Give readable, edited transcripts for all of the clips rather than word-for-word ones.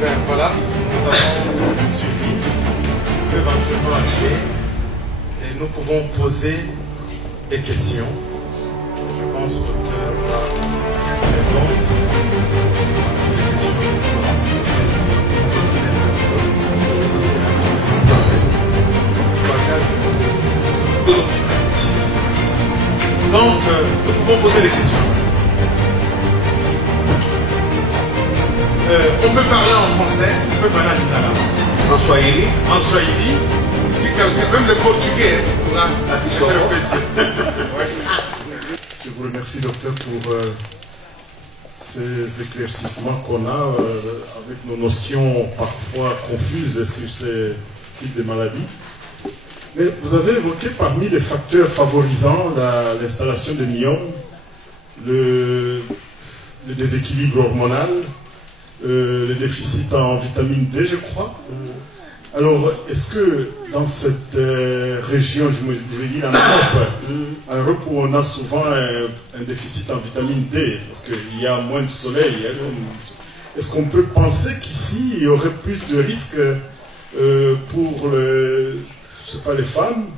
Ben voilà, nous avons suivi éventuellement appelé et nous pouvons poser des questions. Je pense que docteur répondre à toutes les questions qui sont donc, nous pouvons poser des questions. On peut parler en français, on peut parler en lingala. En swahili. En swahili. Si quelqu'un, même le portugais, pourra répéter. Je vous remercie, docteur, pour ces éclaircissements qu'on a avec nos notions parfois confuses sur ces types de maladies. Mais vous avez évoqué parmi les facteurs favorisant l'installation de myomes le déséquilibre hormonal, le déficit en vitamine D, je crois. Alors, est-ce que dans cette région, je me dis en Europe où on a souvent un déficit en vitamine D, parce qu'il y a moins de soleil, est-ce qu'on peut penser qu'ici, il y aurait plus de risques pour je sais pas, les femmes,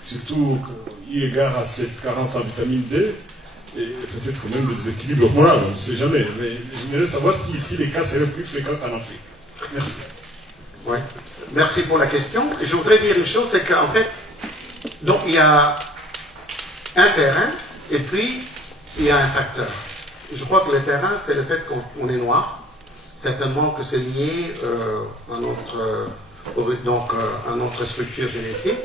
surtout eu égard à cette carence en vitamine D, et peut-être même le déséquilibre hormonal, on ne sait jamais. Mais j'aimerais savoir si ici les cas seraient plus fréquents qu'en Afrique. Merci. Oui. Merci pour la question. Je voudrais dire une chose, c'est qu'en fait, donc il y a un terrain et puis il y a un facteur. Je crois que le terrain, c'est le fait qu'on est noir. Certainement que c'est lié à notre structure génétique.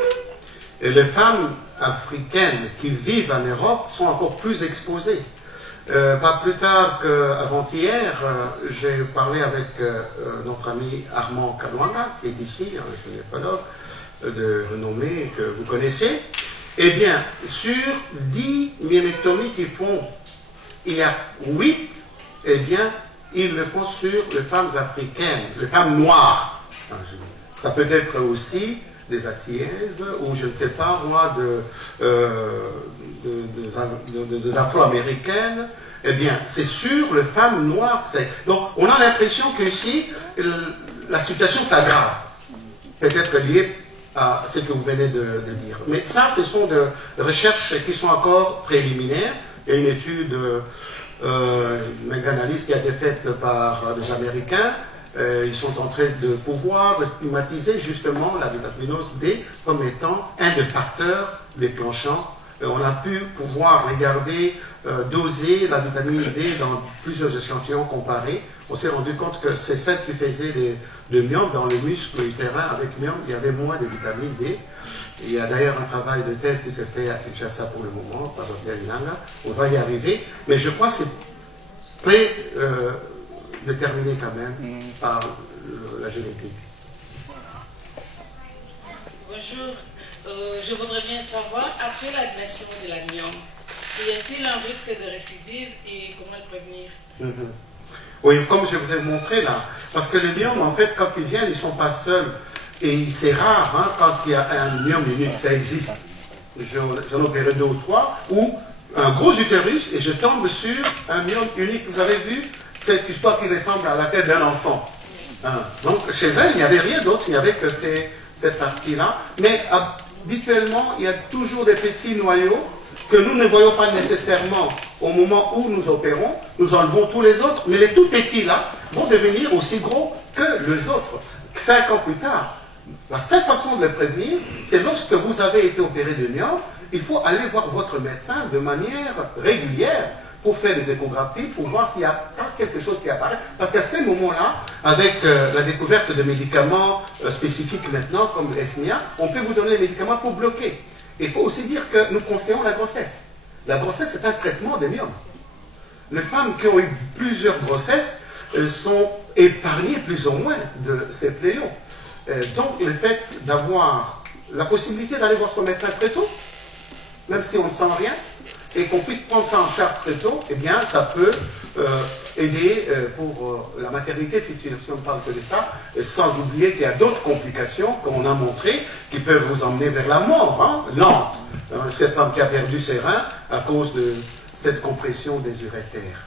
Et les femmes africaines qui vivent en Europe sont encore plus exposées. Pas plus tard qu'avant-hier, j'ai parlé avec notre ami Armand Kalwanga, qui est ici, un gynécologue de renommée que vous connaissez. Eh bien, sur 10 myomectomies qu'ils font, il y a 8, eh bien, ils le font sur les femmes africaines, les femmes noires. Ça peut être aussi des Atiaises ou je ne sais pas moi des Afro-américaines. Eh bien, c'est sur les femmes noires. Donc, on a l'impression qu'ici, la situation s'aggrave. Peut-être liée à ce que vous venez de dire. Mais ça, ce sont des recherches qui sont encore préliminaires. Il y a une étude, une méga-analyse qui a été faite par des Américains. Ils sont en train de pouvoir stigmatiser justement la vitaminose D comme étant un des facteurs déclenchants. On a pu pouvoir regarder, doser la vitamine D dans plusieurs échantillons comparés. On s'est rendu compte que c'est celle qui faisait de myomes dans les muscles utérin avec myomes, il y avait moins de vitamine D. Il y a d'ailleurs un travail de thèse qui s'est fait à Kinshasa pour le moment, par Dr. Inanga. On va y arriver, mais je crois que c'est très déterminé quand même par la génétique. Bonjour, je voudrais bien savoir, après l'ablation de la myome, y a-t-il un risque de récidive et comment le prévenir? Oui, comme je vous ai montré là, parce que les myomes, en fait, quand ils viennent, ils ne sont pas seuls. Et c'est rare, hein, quand il y a un myome unique, ça existe. J'en ai opéré 2 ou 3, ou un gros utérus, et je tombe sur un myome unique. Vous avez vu cette histoire qui ressemble à la tête d'un enfant. Hein. Donc, chez elle, il n'y avait rien d'autre, il n'y avait que cette partie-là. Mais habituellement, il y a toujours des petits noyaux que nous ne voyons pas nécessairement au moment où nous opérons. Nous enlevons tous les autres, mais les tout petits là vont devenir aussi gros que les autres. 5 ans plus tard, la seule façon de le prévenir, c'est lorsque vous avez été opéré de myome, il faut aller voir votre médecin de manière régulière pour faire des échographies, pour voir s'il n'y a pas quelque chose qui apparaît. Parce qu'à ces moments-là, avec la découverte de médicaments spécifiques maintenant, comme l'ESMIA, on peut vous donner des médicaments pour bloquer. Il faut aussi dire que nous conseillons la grossesse. La grossesse, c'est un traitement de myome. Les femmes qui ont eu plusieurs grossesses sont épargnées plus ou moins de ces fléaux. Donc, le fait d'avoir la possibilité d'aller voir son médecin très tôt, même si on ne sent rien, et qu'on puisse prendre ça en charge très tôt, eh bien, ça peut aider pour la maternité future, si on parle que de ça, sans oublier qu'il y a d'autres complications, comme on a montré, qui peuvent vous emmener vers la mort, hein, lente. Cette femme qui a perdu ses reins à cause de cette compression des urétères.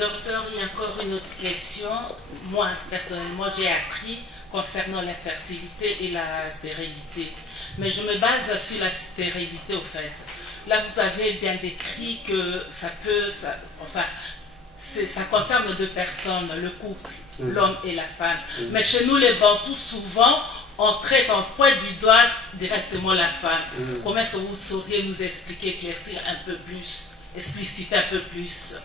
Docteur, il y a encore une autre question. Moi, personnellement, j'ai appris concernant l'infertilité et la stérilité. Mais je me base sur la stérilité, au fait. Là, vous avez bien décrit que ça concerne deux personnes, le couple, l'homme et la femme. Mais chez nous, les Bantous, souvent, on traite, on pointe du doigt directement la femme. Comment est-ce que vous sauriez nous expliquer, éclaircir un peu plus, expliciter un peu plus?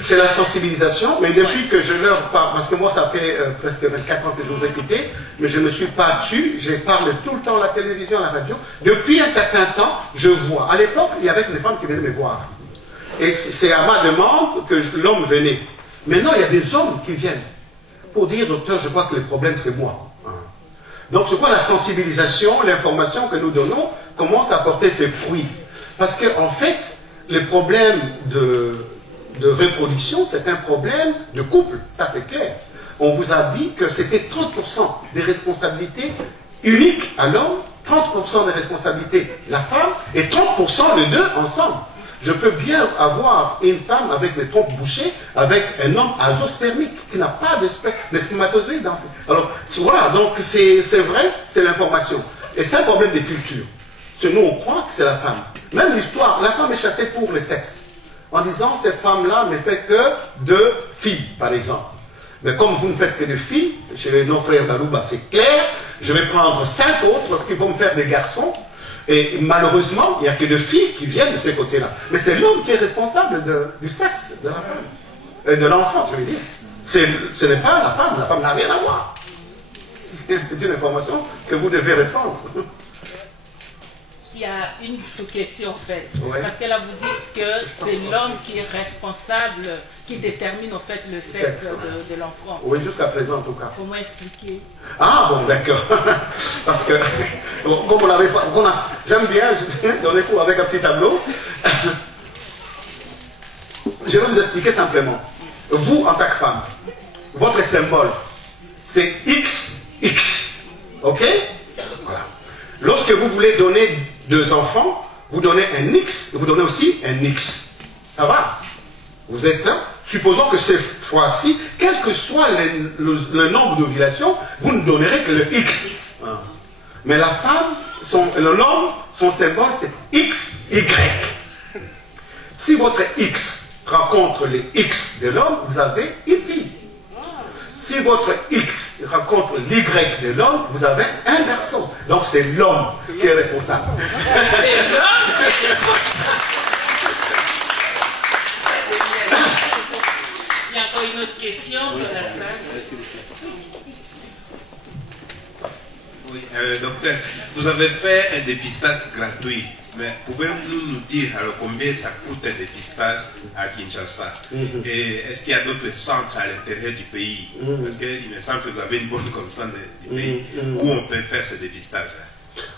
C'est la sensibilisation, mais depuis que je leur parle, parce que moi ça fait presque 24 ans que je vous ai quitté, mais je ne me suis pas tu, je parle tout le temps à la télévision, à la radio. Depuis un certain temps, je vois. À l'époque, il y avait des femmes qui venaient me voir. Et c'est à ma demande que l'homme venait. Maintenant, il y a des hommes qui viennent pour dire, docteur, je crois que le problème c'est moi. Donc je crois que la sensibilisation, l'information que nous donnons commence à porter ses fruits. Parce qu'en fait, les problèmes de reproduction, c'est un problème de couple, ça c'est clair. On vous a dit que c'était 30% des responsabilités uniques à l'homme, 30% des responsabilités la femme, et 30% les deux ensemble. Je peux bien avoir une femme avec les trompes bouchées, avec un homme azospermique, qui n'a pas de spermatozoïdes dans ses... Alors, voilà, donc c'est vrai, c'est l'information. Et c'est un problème de culture. Chez nous, on croit que c'est la femme. Même l'histoire, la femme est chassée pour le sexe. En disant, cette femme-là ne fait que de filles, par exemple. Mais comme vous ne faites que de filles, chez nos frères d'Aruba, c'est clair, je vais prendre 5 autres qui vont me faire des garçons, et malheureusement, il n'y a que de filles qui viennent de ce côté-là. Mais c'est l'homme qui est responsable du sexe de la femme, de l'enfant, je veux dire. Ce n'est pas la femme n'a rien à voir. C'est une information que vous devez répondre. Il y a une sous-question en fait, ouais. Parce que là vous dites que c'est l'homme qui est responsable, qui détermine en fait le sexe de l'enfant. Oui, jusqu'à présent en tout cas. Comment expliquer? Ah bon, d'accord. Parce que, bon, comme on n'avait pas, j'aime bien donner cours avec un petit tableau. Je vais vous expliquer simplement. Vous, en tant que femme, votre symbole, c'est XX. Ok? Voilà. Lorsque vous voulez donner 2 enfants, vous donnez un X, vous donnez aussi un X. Ça va? Vous êtes, supposons que cette fois-ci, quel que soit le nombre d'ovulations, vous ne donnerez que le X. Mais la femme, l'homme, son symbole, c'est XY. Si votre X rencontre le X de l'homme, vous avez une fille. Si votre X rencontre l'Y de l'homme, vous avez un garçon. Donc c'est l'homme qui est responsable. C'est l'homme qui est responsable. Il y a encore une autre question de la salle. Oui, docteur, vous avez fait un dépistage gratuit. Mais pouvez-vous nous dire alors combien ça coûte un dépistage à Kinshasa? Et est-ce qu'il y a d'autres centres à l'intérieur du pays? Parce qu'il me semble que vous avez une bonne connaissance du pays où on peut faire ce dépistage.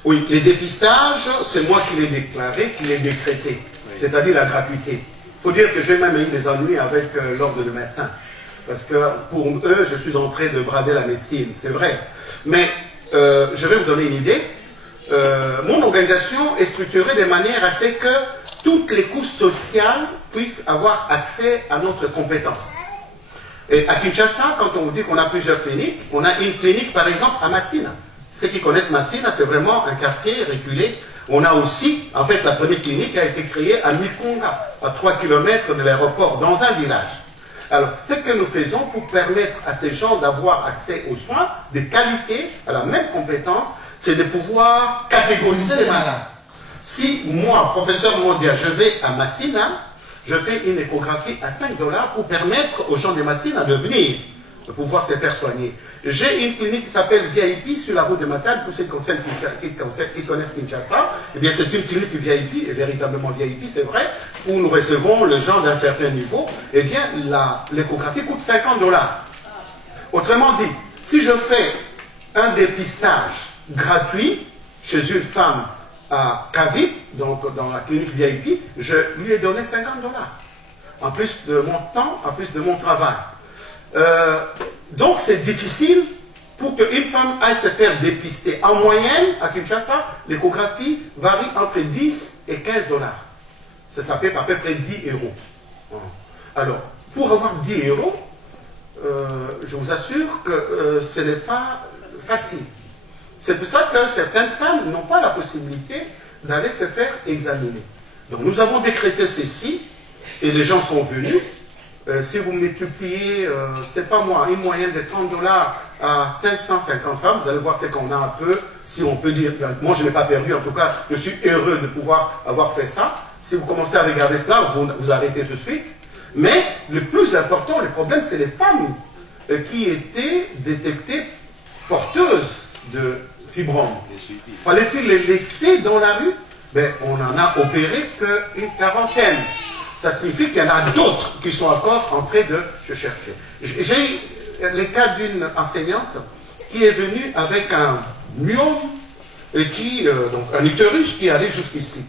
Oui, les dépistages, c'est moi qui l'ai déclaré, qui l'ai décrété. Oui. C'est-à-dire la gratuité. Il faut dire que j'ai même eu des ennuis avec l'ordre de médecins. Parce que pour eux, je suis en train de brader la médecine, c'est vrai. Mais je vais vous donner une idée. Mon organisation est structurée de manière à ce que toutes les couches sociales puissent avoir accès à notre compétence. Et à Kinshasa, quand on dit qu'on a plusieurs cliniques, on a une clinique par exemple à Massina. Ceux qui connaissent Massina, c'est vraiment un quartier reculé. On a aussi, en fait, la première clinique a été créée à Mikonga, à 3 km de l'aéroport, dans un village. Alors, ce que nous faisons pour permettre à ces gens d'avoir accès aux soins de qualité, à la même compétence, c'est de pouvoir catégoriser les malades. Si moi, professeur Mondia, je vais à Massina, je fais une échographie à 5 $ pour permettre aux gens de Massina de venir, de pouvoir se faire soigner. J'ai une clinique qui s'appelle VIP sur la route de Matane, pour ceux qui connaissent Kinshasa. Eh bien, c'est une clinique VIP, et véritablement VIP, c'est vrai, où nous recevons les gens d'un certain niveau. Eh bien, l'échographie coûte 50 $. Autrement dit, si je fais un dépistage gratuit chez une femme à Kavip, donc dans la clinique VIP, je lui ai donné 50 $. En plus de mon temps, en plus de mon travail. Donc c'est difficile pour qu'une femme aille se faire dépister. En moyenne, à Kinshasa, l'échographie varie entre 10 et 15 $. Ça fait à peu près 10 €. Alors, pour avoir 10 euros, je vous assure que ce n'est pas facile. C'est pour ça que certaines femmes n'ont pas la possibilité d'aller se faire examiner. Donc nous avons décrété ceci, et les gens sont venus. Si vous multipliez, c'est pas moi, une moyenne de $30 à 550 femmes, vous allez voir ce qu'on a un peu, si on peut dire, moi je n'ai pas perdu, en tout cas, je suis heureux de pouvoir avoir fait ça. Si vous commencez à regarder cela, vous arrêtez tout de suite. Mais le plus important, le problème, c'est les femmes qui étaient détectées porteuses de fibromes. Fallait-il les laisser dans la rue? Ben, on n'en a opéré qu'une quarantaine. Ça signifie qu'il y en a d'autres qui sont encore en train de se chercher. J'ai le cas d'une enseignante qui est venue avec un myome et donc un utérus qui allait jusqu'ici.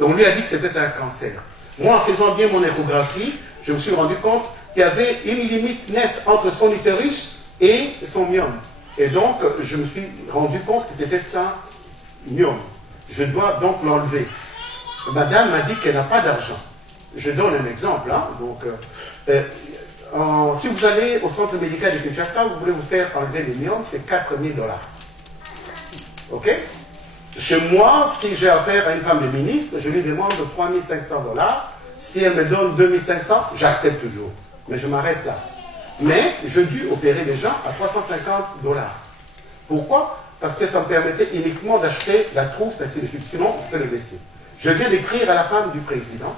Donc on lui a dit que c'était un cancer. Moi, en faisant bien mon échographie, je me suis rendu compte qu'il y avait une limite nette entre son utérus et son myome. Et donc, je me suis rendu compte que c'était un myome. Je dois donc l'enlever. Madame m'a dit qu'elle n'a pas d'argent. Je donne un exemple. Hein. Donc, si vous allez au centre médical de Kinshasa, vous voulez vous faire enlever les myomes, c'est $4000. Ok? Chez moi, si j'ai affaire à une femme de ministre, je lui demande $3500. Si elle me donne 2500, j'accepte toujours. Mais je m'arrête là. Mais je dû opérer les gens à $350. Pourquoi? Parce que ça me permettait uniquement d'acheter la trousse, ainsi de suite. Sinon, je peux le laisser. Je viens d'écrire à la femme du président,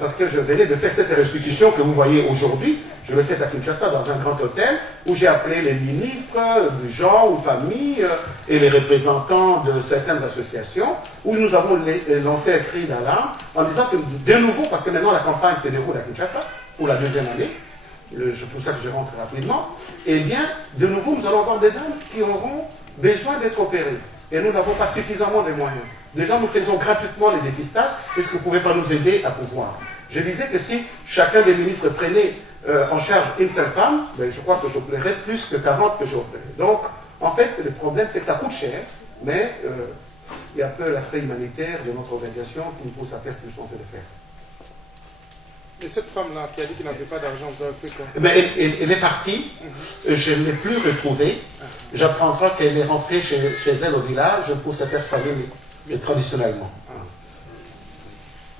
parce que je venais de faire cette restitution que vous voyez aujourd'hui. Je l'ai faite à Kinshasa dans un grand hôtel, où j'ai appelé les ministres du genre ou famille et les représentants de certaines associations, où nous avons lancé un cri d'alarme en disant que de nouveau, parce que maintenant la campagne se déroule à Kinshasa, pour la 2e année, c'est pour ça que je rentre rapidement, eh bien, de nouveau, nous allons avoir des dames qui auront besoin d'être opérées. Et nous n'avons pas suffisamment de moyens. Déjà, nous faisons gratuitement les dépistages. Est-ce que vous ne pouvez pas nous aider à pouvoir? Je disais que si chacun des ministres prenait en charge une seule femme, ben, je crois que j'opérerais plus que 40 que j'opérerais. Donc, en fait, le problème, c'est que ça coûte cher, mais il y a un peu l'aspect humanitaire de notre organisation qui nous pousse à faire ce que nous sommes en train de faire. Et cette femme-là qui a dit qu'elle n'avait pas d'argent, vous avez fait quoi? Ben, elle est partie, je ne l'ai plus retrouvée. J'apprendrai qu'elle est rentrée chez elle au village pour se faire soigner traditionnellement.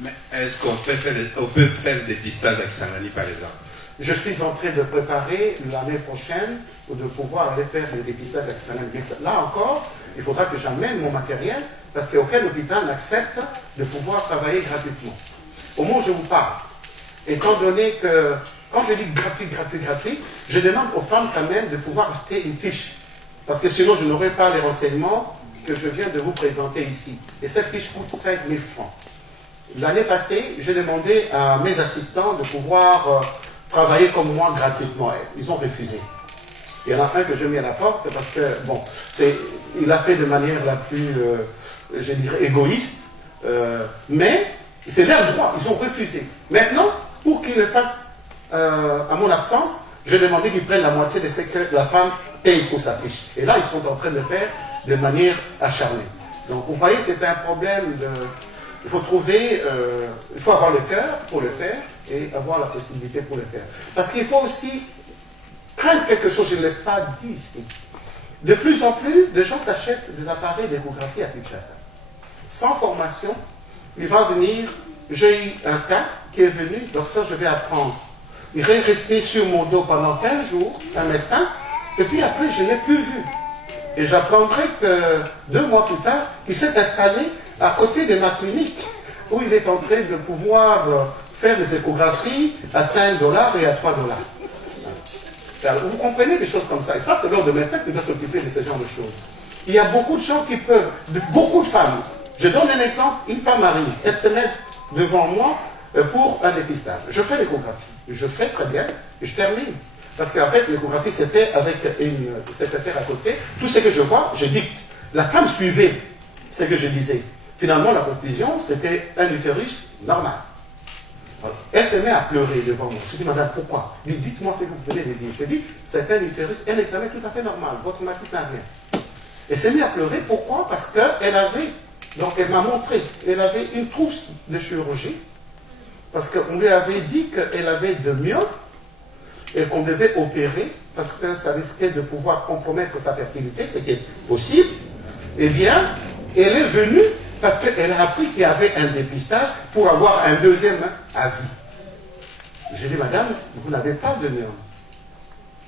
Mais est-ce qu'on peut faire des dépistages avec Sangani par exemple? Je suis en train de préparer l'année prochaine pour de pouvoir aller faire des dépistages avec Sangani. Mais là encore, il faudra que j'amène mon matériel parce qu'aucun hôpital n'accepte de pouvoir travailler gratuitement. Au moment où je vous parle, étant donné que, quand je dis gratuit, je demande aux femmes quand même de pouvoir acheter une fiche. Parce que sinon, je n'aurai pas les renseignements que je viens de vous présenter ici. Et cette fiche coûte 5000 francs. L'année passée, j'ai demandé à mes assistants de pouvoir travailler comme moi gratuitement. Ils ont refusé. Il y en a un que je mets à la porte parce que, bon, il l'a fait de manière la plus, je dirais, égoïste. Mais c'est leur droit. Ils ont refusé. Maintenant, pour qu'ils le fassent à mon absence, j'ai demandé qu'ils prennent la moitié de ce que la femme paye pour sa fiche. Et là, ils sont en train de le faire de manière acharnée. Donc, vous voyez, c'est un problème de... Il faut trouver... il faut avoir le cœur pour le faire et avoir la possibilité pour le faire. Parce qu'il faut aussi craindre quelque chose, je ne l'ai pas dit ici. De plus en plus, de gens s'achètent des appareils d'échographie à Kinshasa. Sans formation, il va venir... J'ai eu un cas qui est venu, docteur, je vais apprendre. Il est resté sur mon dos pendant 15 jours, un médecin, et puis après, je ne l'ai plus vu. Et j'apprendrai que 2 mois plus tard, il s'est installé à côté de ma clinique, où il est en train de pouvoir faire des échographies à 5 $ et à 3 $. Alors, vous comprenez des choses comme ça. Et ça, c'est l'ordre de médecin qui doit s'occuper de ce genre de choses. Il y a beaucoup de gens qui peuvent, beaucoup de femmes. Je donne un exemple, une femme arrive, elle se met devant moi pour un dépistage. Je fais l'échographie. Je fais très bien et je termine. Parce qu'en fait, l'échographie s'est faite avec une secrétaire à côté. Tout ce que je vois, je dicte. La femme suivait ce que je disais. Finalement, la conclusion, c'était un utérus normal. Voilà. Elle se met à pleurer devant moi. Je dis, madame, pourquoi? Elle dit, dites-moi ce que vous venez de dire. Je dis, c'est un utérus, un examen tout à fait normal. Votre matrice n'a rien. Elle s'est mise à pleurer. Pourquoi? Parce qu'elle avait, donc elle m'a montré, elle avait une trousse de chirurgie. Parce qu'on lui avait dit qu'elle avait de myome et qu'on devait opérer parce que ça risquait de pouvoir compromettre sa fertilité, c'était possible, eh bien, elle est venue parce qu'elle a appris qu'il y avait un dépistage pour avoir un deuxième avis. J'ai dit, madame, vous n'avez pas de myome.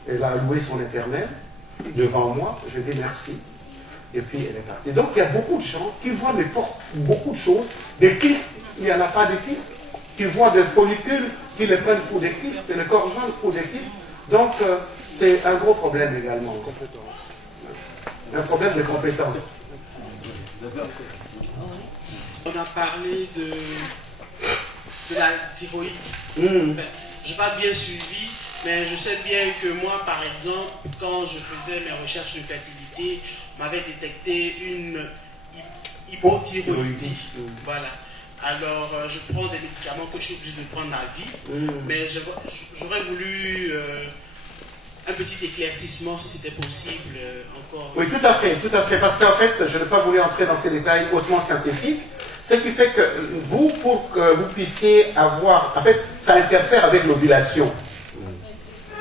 Elle a loué son éternel devant moi, je dis merci. Et puis elle est partie. Donc il y a beaucoup de gens qui voient beaucoup de choses, des kystes, il n'y en a pas de kystes, qui voient des follicules, qui les prennent pour des kystes, et le corps jaune pour des kystes. Donc c'est un gros problème également. Un problème de compétence. On a parlé de la thyroïde. Je n'ai pas bien suivi, mais je sais bien que moi, par exemple, quand je faisais mes recherches de fertilité, on m'avait détecté une hypothyroïdie. Voilà. Alors, je prends des médicaments que je suis obligé de prendre à vie, mais j'aurais voulu un petit éclaircissement, si c'était possible, encore. Oui, tout à fait, parce qu'en fait, je n'ai pas voulu entrer dans ces détails hautement scientifiques, ce qui fait que vous, pour que vous puissiez avoir, en fait, ça interfère avec l'ovulation.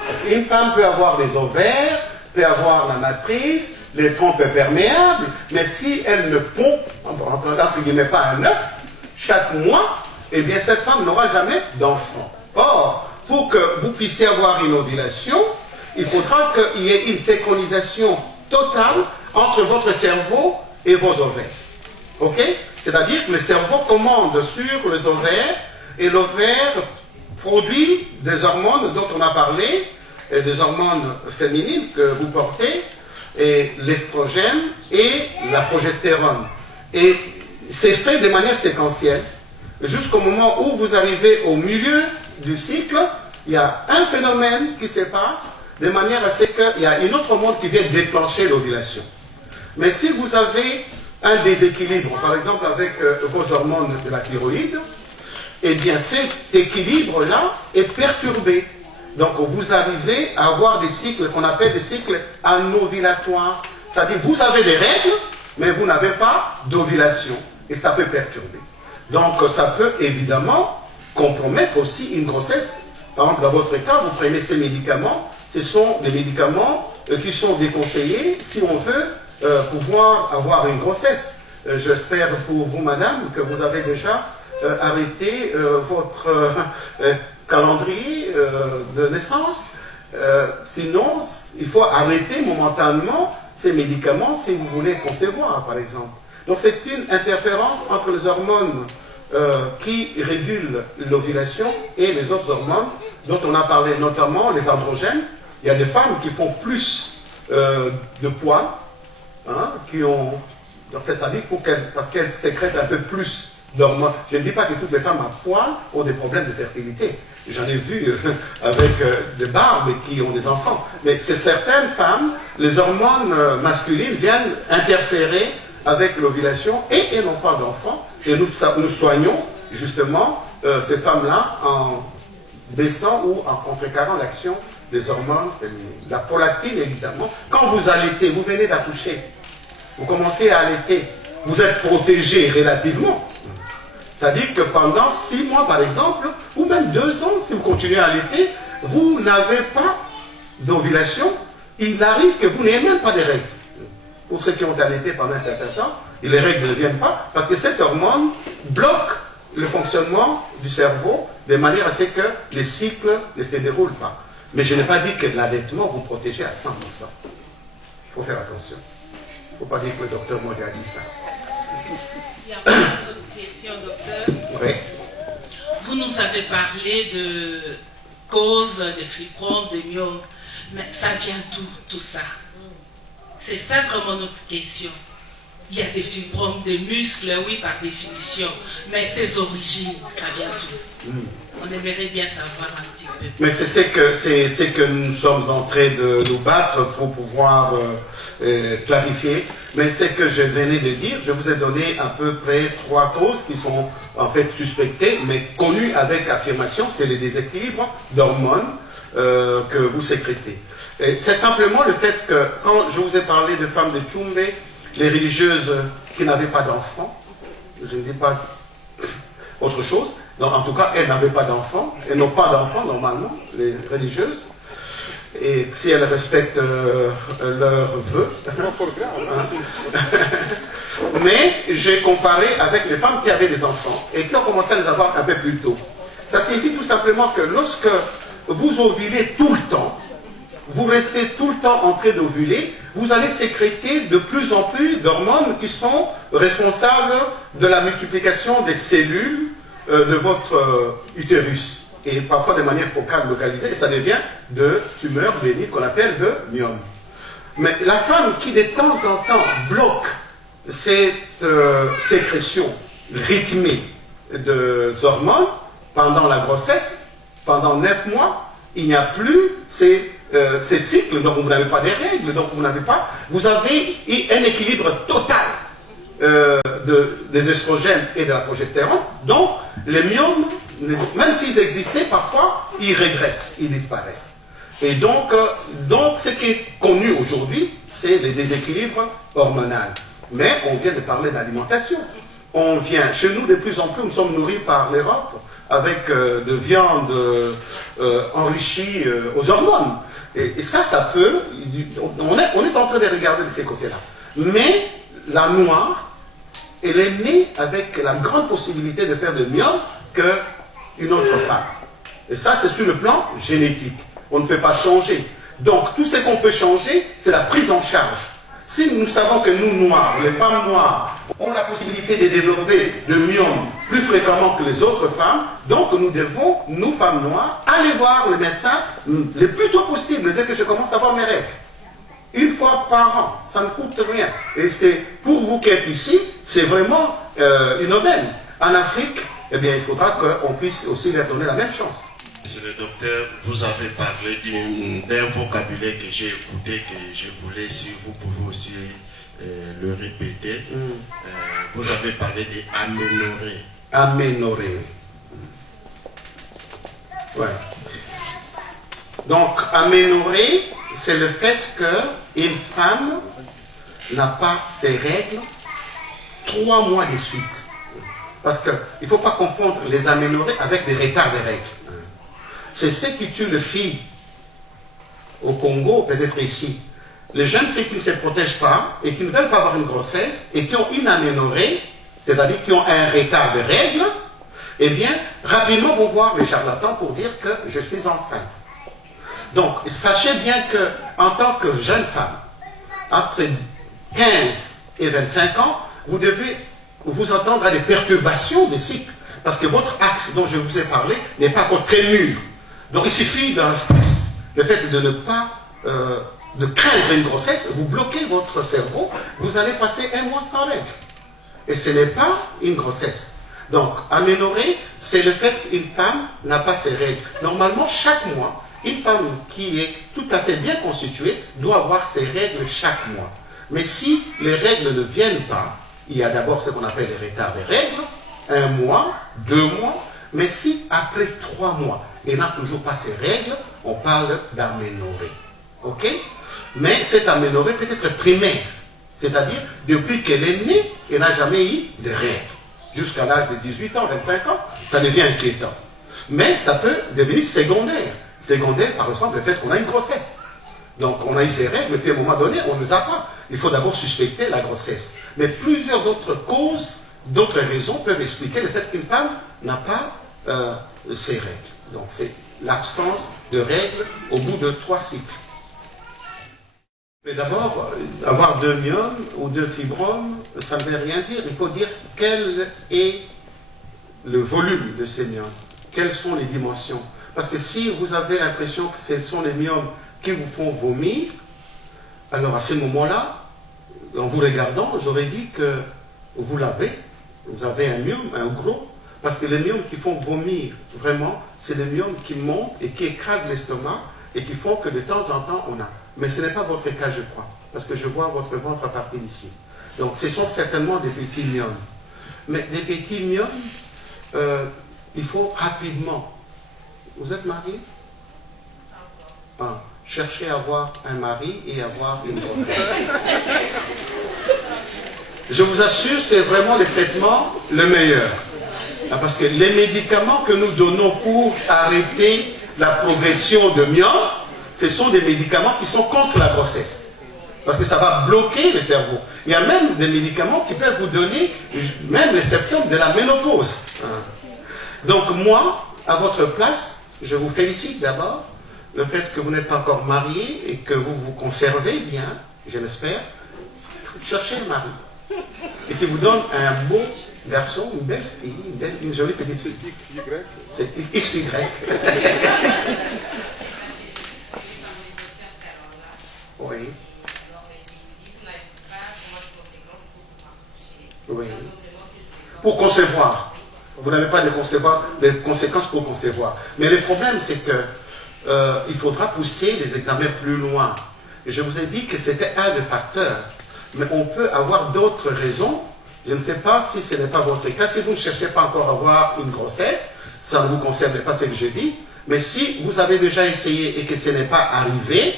Parce qu'une femme peut avoir des ovaires, peut avoir la matrice, les trompes perméables, mais si elle ne pond, entre guillemets, pas un œuf, chaque mois, eh bien cette femme n'aura jamais d'enfant. Or, pour que vous puissiez avoir une ovulation, il faudra qu'il y ait une synchronisation totale entre votre cerveau et vos ovaires. Ok? C'est-à-dire que le cerveau commande sur les ovaires, et l'ovaire produit des hormones dont on a parlé, et des hormones féminines que vous portez, et l'estrogène et la progestérone. Et c'est fait de manière séquentielle. Jusqu'au moment où vous arrivez au milieu du cycle, il y a un phénomène qui se passe de manière à ce qu'il y a une autre hormone qui vient déclencher l'ovulation. Mais si vous avez un déséquilibre, par exemple avec vos hormones de la thyroïde, eh bien cet équilibre-là est perturbé. Donc vous arrivez à avoir des cycles qu'on appelle des cycles anovulatoires. C'est-à-dire vous avez des règles, mais vous n'avez pas d'ovulation. Et ça peut perturber. Donc ça peut évidemment compromettre aussi une grossesse. Par exemple, dans votre cas, vous prenez ces médicaments. Ce sont des médicaments qui sont déconseillés si on veut pouvoir avoir une grossesse. J'espère pour vous, madame, que vous avez déjà arrêté votre calendrier de naissance. Sinon, il faut arrêter momentanément ces médicaments si vous voulez concevoir, par exemple. Donc c'est une interférence entre les hormones qui régulent l'ovulation et les autres hormones dont on a parlé, notamment les androgènes. Il y a des femmes qui font plus de poids, hein, qui ont, en fait, ça dit parce qu'elles sécrètent un peu plus d'hormones. Je ne dis pas que toutes les femmes à poil ont des problèmes de fertilité. J'en ai vu avec des barbes qui ont des enfants. Mais que certaines femmes, les hormones masculines viennent interférer avec l'ovulation et elles n'ont pas d'enfants. Et nous soignons justement ces femmes-là en baissant ou en contrecarrant l'action des hormones féminines. La prolactine, évidemment. Quand vous allaitez, vous venez d'accoucher, vous commencez à allaiter, vous êtes protégé relativement. C'est-à-dire que pendant 6 mois, par exemple, ou même 2 ans, si vous continuez à allaiter, vous n'avez pas d'ovulation. Il arrive que vous n'ayez même pas de règles. Pour ceux qui ont allaité pendant un certain temps, les règles ne viennent pas parce que cette hormone bloque le fonctionnement du cerveau de manière à ce que les cycles ne se déroulent pas. Mais je n'ai pas dit que l'allaitement vous protégeait à 100%. Il faut faire attention. Il ne faut pas dire que le docteur Modi a dit ça. Il y a une autre question, docteur. Oui. Vous nous avez parlé de causes des fibromes, des myomes, mais ça vient d'où tout ça? C'est ça vraiment notre question. Il y a des fibromes, des muscles, oui, par définition, mais ces origines, ça vient d'où? On aimerait bien savoir un petit peu. Mais c'est ce que nous sommes en train de nous battre pour pouvoir clarifier. Mais c'est que je venais de dire, je vous ai donné à peu près 3 causes qui sont en fait suspectées, mais connues avec affirmation. C'est les déséquilibres d'hormones que vous sécrétez. C'est simplement le fait que, quand je vous ai parlé de femmes de Tchumbe, les religieuses qui n'avaient pas d'enfants, je ne dis pas autre chose, donc, en tout cas, elles n'avaient pas d'enfants, elles n'ont pas d'enfants normalement, les religieuses, et si elles respectent leurs vœux. Mais j'ai comparé avec les femmes qui avaient des enfants et qui ont commencé à les avoir un peu plus tôt. Ça signifie tout simplement que lorsque vous ovulez tout le temps, vous restez tout le temps en train d'ovuler, vous allez sécréter de plus en plus d'hormones qui sont responsables de la multiplication des cellules de votre utérus. Et parfois de manière focale localisée, et ça devient de tumeurs bénignes qu'on appelle de myome. Mais la femme qui de temps en temps bloque cette sécrétion rythmée de hormones pendant la grossesse, pendant 9 mois, il n'y a plus ces cycles, donc vous n'avez pas des règles, donc vous avez un équilibre total des estrogènes et de la progestérone, donc les myomes, même s'ils existaient parfois, ils régressent, ils disparaissent. Et donc ce qui est connu aujourd'hui, c'est les déséquilibres hormonaux. Mais on vient de parler d'alimentation. On vient, chez nous, de plus en plus, nous sommes nourris par l'Europe avec de viande enrichie aux hormones. Et ça peut... On est en train de regarder de ces côtés-là. Mais la noire, elle est née avec la grande possibilité de faire de myome qu'une autre femme. Et ça, c'est sur le plan génétique. On ne peut pas changer. Donc, tout ce qu'on peut changer, c'est la prise en charge. Si nous savons que nous, noirs, les femmes noires, ont la possibilité de développer de myome plus fréquemment que les autres femmes, donc nous devons, nous, femmes noires, aller voir le médecin le plus tôt possible, dès que je commence à avoir mes règles. Une fois par an, ça ne coûte rien. Et c'est, pour vous qui êtes ici, c'est vraiment une aubaine. En Afrique, eh bien, il faudra qu'on puisse aussi leur donner la même chance. Monsieur le docteur, vous avez parlé d'un vocabulaire que j'ai écouté, que je voulais, si vous pouvez aussi le répéter. Vous avez parlé d'aménorer. Aménorer. Ouais. Donc, aménorer, c'est le fait qu'une femme n'a pas ses règles 3 mois de suite. Parce qu'il ne faut pas confondre les aménorrhées avec des retards de règles. C'est ce qui tue les filles au Congo, peut-être ici. Les jeunes filles qui ne se protègent pas et qui ne veulent pas avoir une grossesse et qui ont une aménorrhée, c'est-à-dire qui ont un retard de règles, eh bien, rapidement vont voir les charlatans pour dire que je suis enceinte. Donc, sachez bien qu'en tant que jeune femme, entre 15 et 25 ans, vous devez vous attendre à des perturbations des cycles. Parce que votre axe dont je vous ai parlé n'est pas encore très mûr. Donc il suffit d'un stress, le fait de ne pas de craindre une grossesse, vous bloquez votre cerveau, vous allez passer 1 mois sans règles. Et ce n'est pas une grossesse. Donc, aménorrhée, c'est le fait qu'une femme n'a pas ses règles. Normalement, chaque mois, une femme qui est tout à fait bien constituée doit avoir ses règles chaque mois. Mais si les règles ne viennent pas, il y a d'abord ce qu'on appelle les retards des règles, 1 mois, 2 mois, mais si après 3 mois, elle n'a toujours pas ses règles, on parle d'aménorrhée. Ok? Mais cette aménorrhée peut être primaire, c'est-à-dire depuis qu'elle est née, elle n'a jamais eu de règles. Jusqu'à l'âge de 18 ans, 25 ans, ça devient inquiétant. Mais ça peut devenir secondaire. Secondaire par exemple le fait qu'on a une grossesse. Donc on a eu ses règles, et puis à un moment donné, on ne les a pas. Il faut d'abord suspecter la grossesse. Mais plusieurs autres causes, d'autres raisons peuvent expliquer le fait qu'une femme n'a pas ses règles. Donc c'est l'absence de règles au bout de 3 cycles. Mais d'abord, avoir 2 myomes ou 2 fibromes, ça ne veut rien dire. Il faut dire quel est le volume de ces myomes, quelles sont les dimensions. Parce que si vous avez l'impression que ce sont les myomes qui vous font vomir, alors à ce moment-là, en vous regardant, j'aurais dit que vous l'avez, vous avez un myome, un gros, parce que les myomes qui font vomir, vraiment, c'est les myomes qui montent et qui écrasent l'estomac et qui font que de temps en temps, on a. Mais ce n'est pas votre cas, je crois, parce que je vois votre ventre à partir d'ici. Donc, ce sont certainement des petits myomes. Mais des petits myomes, il faut rapidement. Vous êtes marié? Cherchez à avoir un mari et avoir une grossesse. Je vous assure, c'est vraiment le traitement le meilleur. Parce que les médicaments que nous donnons pour arrêter la progression de myome, ce sont des médicaments qui sont contre la grossesse. Parce que ça va bloquer le cerveau. Il y a même des médicaments qui peuvent vous donner même les symptômes de la ménopause. Donc moi, à votre place, je vous félicite d'abord le fait que vous n'êtes pas encore marié et que vous vous conservez bien, je l'espère. Cherchez un mari et qui vous donne un beau garçon, une belle fille, une jolie petite fille. C'est XY. Oui. Oui. Pour concevoir. Vous n'avez pas de conséquences pour concevoir. Mais le problème, c'est que il faudra pousser les examens plus loin. Et je vous ai dit que c'était un des facteurs. Mais on peut avoir d'autres raisons. Je ne sais pas si ce n'est pas votre cas. Si vous ne cherchez pas encore à avoir une grossesse, ça ne vous concerne pas ce que j'ai dit. Mais si vous avez déjà essayé et que ce n'est pas arrivé,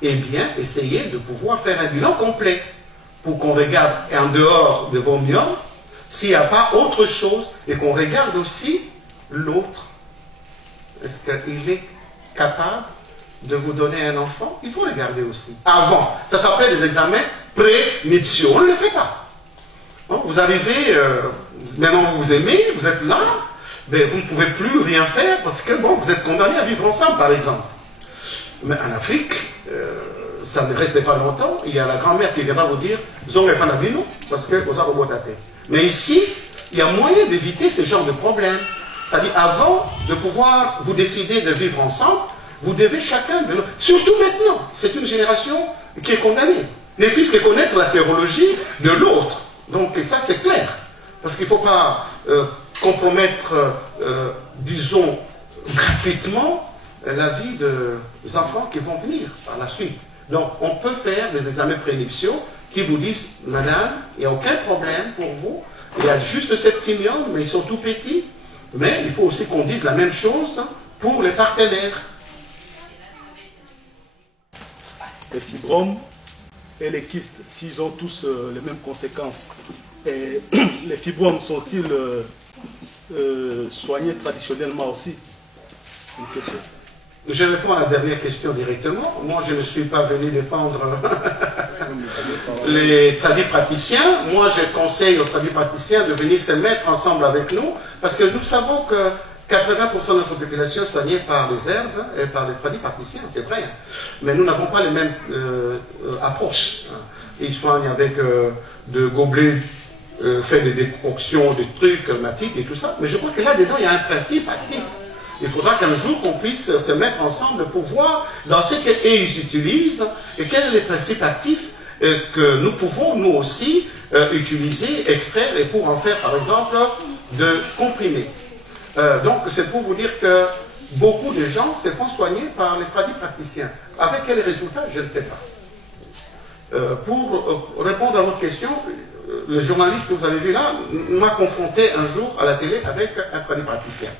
eh bien, essayez de pouvoir faire un bilan complet pour qu'on regarde en dehors de vos myomes s'il n'y a pas autre chose et qu'on regarde aussi l'autre. Est-ce qu'il est capable de vous donner un enfant? Il faut regarder aussi. Avant, ça s'appelle des examens pré-nuptiaux. On ne le fait pas. Bon, vous arrivez, maintenant vous aimez, vous êtes là, mais vous ne pouvez plus rien faire parce que bon, vous êtes condamné à vivre ensemble, par exemple. Mais en Afrique, ça ne reste pas longtemps. Il y a la grand-mère qui viendra vous dire « Vous n'aurez pas la vie, non ?» parce que vous avez votre tête. Mais ici, il y a moyen d'éviter ce genre de problème. C'est-à-dire, avant de pouvoir vous décider de vivre ensemble, vous devez chacun de l'autre. Surtout maintenant, c'est une génération qui est condamnée. Les fils qui connaissent la sérologie de l'autre. Donc, ça, c'est clair. Parce qu'il ne faut pas compromettre, disons, gratuitement la vie des enfants qui vont venir par la suite. Donc, on peut faire des examens prénuptiaux qui vous disent, madame, il n'y a aucun problème pour vous, il y a juste ces petits myomes, mais ils sont tout petits. Mais il faut aussi qu'on dise la même chose pour les partenaires. Les fibromes et les kystes, s'ils ont tous les mêmes conséquences, et les fibromes sont-ils soignés traditionnellement aussi? Une question. Je réponds à la dernière question directement. Moi, je ne suis pas venu défendre les tradipraticiens. Moi, je conseille aux tradipraticiens de venir se mettre ensemble avec nous, parce que nous savons que 80% de notre population est soignée par les herbes et par les tradipraticiens, c'est vrai. Mais nous n'avons pas les mêmes approches. Ils soignent avec de gobelets faits de décoctions, des trucs, matites et tout ça. Mais je crois que là-dedans, il y a un principe actif. Il faudra qu'un jour qu'on puisse se mettre ensemble pour voir dans ce qu'ils utilisent et quels sont les principes actifs que nous pouvons nous aussi utiliser, extraire et pour en faire par exemple de comprimés. Donc c'est pour vous dire que beaucoup de gens se font soigner par les tradipraticiens. Avec quels résultats, je ne sais pas. Pour répondre à votre question, le journaliste que vous avez vu là m'a confronté un jour à la télé avec un tradipraticien.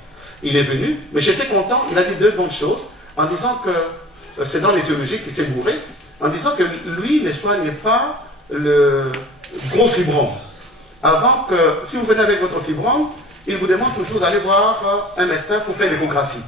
Il est venu, mais j'étais content, il a dit deux bonnes choses, en disant que c'est dans l'éthiologie qu'il s'est bourré, en disant que lui ne soignait pas le gros fibrome. Avant que, si vous venez avec votre fibrome, il vous demande toujours d'aller voir un médecin pour faire l'échographie.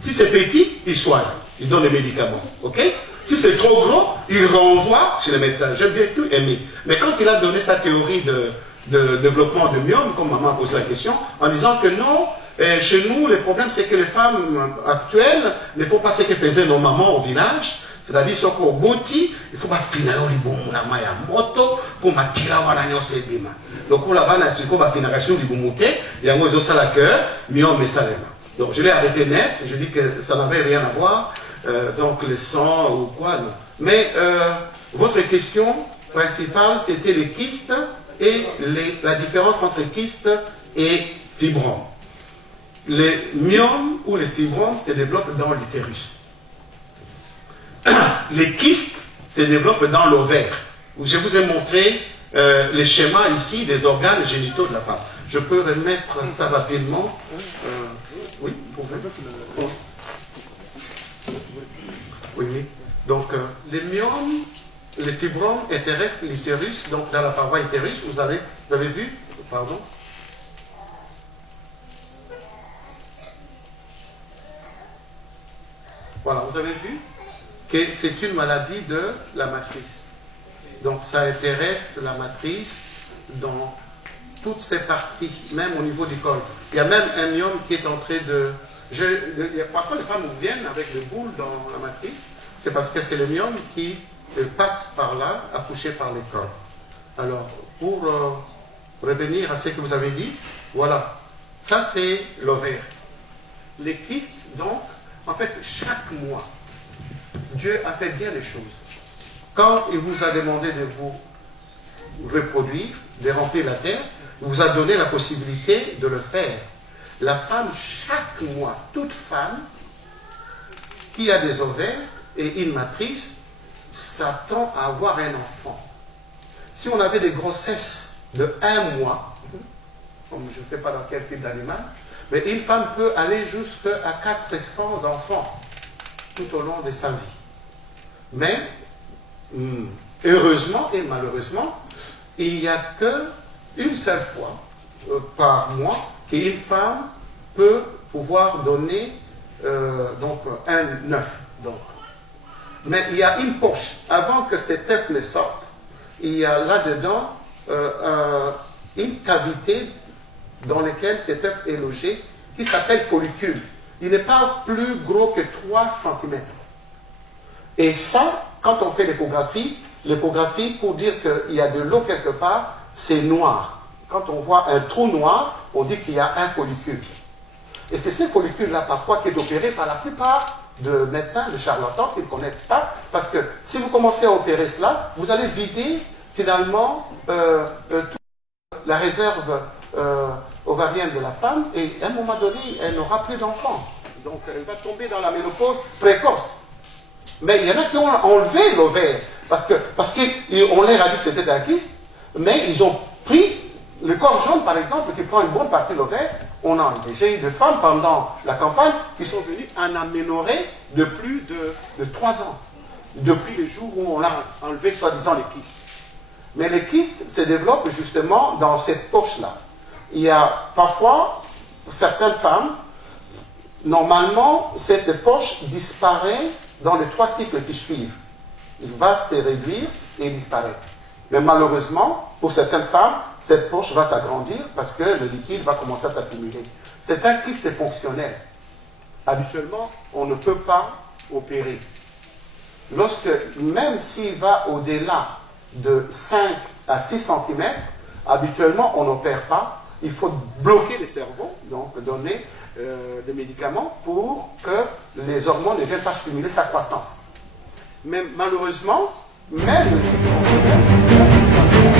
Si c'est petit, il soigne, il donne les médicaments, ok? Si c'est trop gros, il renvoie chez le médecin. J'ai bien tout aimé. Mais quand il a donné sa théorie de développement de myome, comme maman a posé la question, en disant que non, et chez nous, le problème, c'est que les femmes actuelles ne font pas ce que faisaient nos mamans au village. C'est-à-dire, si on boti, il faut pas finir au libon, la maya moto, pour ma kila wana nyose bima. Donc, on la va sur la finalisation du boumoute, il y a un oiseau à la cœur, myome et salema. Donc, je l'ai arrêté net, je dis que ça n'avait rien à voir, donc le sang ou quoi, non. Mais, votre question principale, c'était les kystes et la différence entre kystes et fibromes. Les myomes ou les fibromes se développent dans l'utérus. Les kystes se développent dans l'ovaire. Je vous ai montré les schémas ici des organes génitaux de la femme. Je peux remettre ça rapidement. Oui, vous pouvez. Oui, oui. Donc, les myomes, les fibromes intéressent l'utérus, donc dans la paroi utérus, vous avez vu, pardon. Voilà, vous avez vu que c'est une maladie de la matrice. Donc ça intéresse la matrice dans toutes ces parties, même au niveau du col. Il y a même un myome qui est en train de... parfois les femmes viennent avec des boules dans la matrice, c'est parce que c'est le myome qui passe par là, accouché par les cols. Alors, pour revenir à ce que vous avez dit, voilà, ça c'est l'ovaire. Les kystes, donc, en fait, chaque mois, Dieu a fait bien les choses. Quand il vous a demandé de vous reproduire, de remplir la terre, il vous a donné la possibilité de le faire. La femme, chaque mois, toute femme qui a des ovaires et une matrice, s'attend à avoir un enfant. Si on avait des grossesses de 1 mois, comme je ne sais pas dans quel type d'animal, mais une femme peut aller jusqu'à 400 enfants tout au long de sa vie. Mais, heureusement et malheureusement, il n'y a qu'une seule fois par mois qu'une femme peut pouvoir donner donc un œuf. Mais il y a une poche. Avant que cet œuf ne sorte, il y a là-dedans une cavité dans laquelle cet œuf est logé, qui s'appelle follicule. Il n'est pas plus gros que 3 cm. Et ça, quand on fait l'échographie, pour dire qu'il y a de l'eau quelque part, c'est noir. Quand on voit un trou noir, on dit qu'il y a un follicule. Et c'est ces follicules-là, parfois, qui est opéré par la plupart de médecins, de charlatans qui ne connaissent pas. Parce que si vous commencez à opérer cela, vous allez vider finalement toute la réserve ovarienne de la femme, et à un moment donné, elle n'aura plus d'enfants. Donc, elle va tomber dans la ménopause précoce. Mais il y en a qui ont enlevé l'ovaire, parce qu'on leur a dit que c'était un kyste, mais ils ont pris le corps jaune, par exemple, qui prend une bonne partie de l'ovaire, on a enlevé. J'ai eu des femmes pendant la campagne qui sont venues en aménorrhée de plus de 3 ans, depuis le jour où on a enlevé soi-disant les kystes. Mais les kystes se développent justement dans cette poche-là. Il y a parfois, pour certaines femmes, normalement, cette poche disparaît dans les 3 cycles qui suivent. Il va se réduire et disparaître. Mais malheureusement, pour certaines femmes, cette poche va s'agrandir parce que le liquide va commencer à s'accumuler. C'est un kyste fonctionnel. Habituellement, on ne peut pas opérer. Même s'il va au-delà de 5 à 6 cm, habituellement, on n'opère pas. Il faut bloquer le cerveau, donc donner des médicaments pour que les hormones ne viennent pas stimuler sa croissance. Mais malheureusement, même le kyste fonctionnel